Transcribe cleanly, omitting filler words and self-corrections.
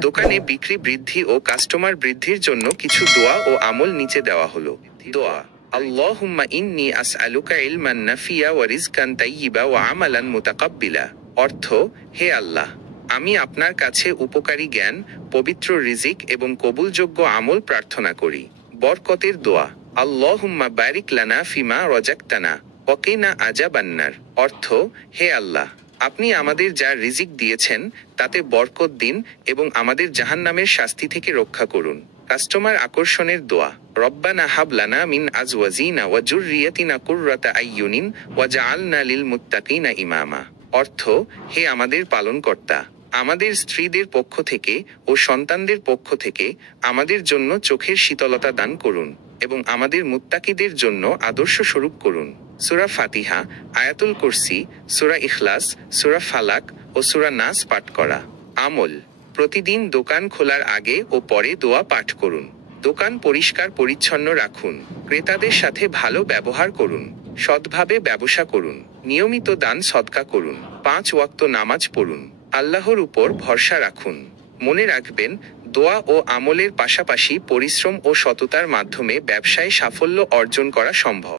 দোকানে বিক্রি বৃদ্ধি ও কাস্টমার বৃদ্ধির জন্য কিছু দোয়া ও আমল নিচে দেওয়া হলো। দোয়া: আল্লাহুম্মা ইন্নী আসআলুকা ইলমান নাফিয়া ওয়া রিজকান তাইয়্যিবা ওয়া আমালান মুতাকাব্বিলা। অর্থ: হে আল্লাহ, আমি আপনার কাছে উপকারী জ্ঞান, পবিত্র রিজিক এবং কবুলযোগ্য আমল প্রার্থনা করি। বরকতের দোয়া: আল্লাহুম্মা বারিক লানা ফিমা রাযাকতানা ওয়া কিনা আযাবান্নার। অর্থ: হে আল্লাহ, আপনি আমাদের যা রিজিক দিয়েছেন তাতে বরকত দিন এবং আমাদের জাহান্নামের শাস্তি থেকে রক্ষা করুন। কাস্টমার আকর্ষণের দোয়া: রব্বানা হাব লানা মিন আজওয়াজিনা ওয়া যুররিয়াতিনা কুররাতা আইয়ুনিন ওয়াজআলনা লিল মুত্তাকিনা ইমামা। অর্থ: হে আমাদের পালনকর্তা, আমাদের স্ত্রীদের পক্ষ থেকে ও সন্তানদের পক্ষ থেকে আমাদের জন্য চোখের শীতলতা দান করুন এবং আমাদের মুত্তাকিদের জন্য আদর্শ স্বরূপ করুন। সূরা ফাতিহা, আয়াতুল কুরসি, সূরা ইখলাস, সূরা ফালাক ও সূরা নাস পাঠ করা। আমল: প্রতিদিন দোকান খোলার আগে ও পরে দোয়া পাঠ করুন। দোকান পরিষ্কার পরিচ্ছন্ন রাখুন। ক্রেতাদের সাথে ভালো ব্যবহার করুন। সৎভাবে ব্যবসা করুন। নিয়মিত দান সদকা করুন। 5 ওয়াক্ত নামাজ পড়ুন। আল্লাহর উপর ভরসা রাখুন। মনে রাখবেন, দোয়া ও আমলের পাশাপাশি পরিশ্রম ও সততার মাধ্যমে ব্যবসায় সাফল্য অর্জন করা সম্ভব।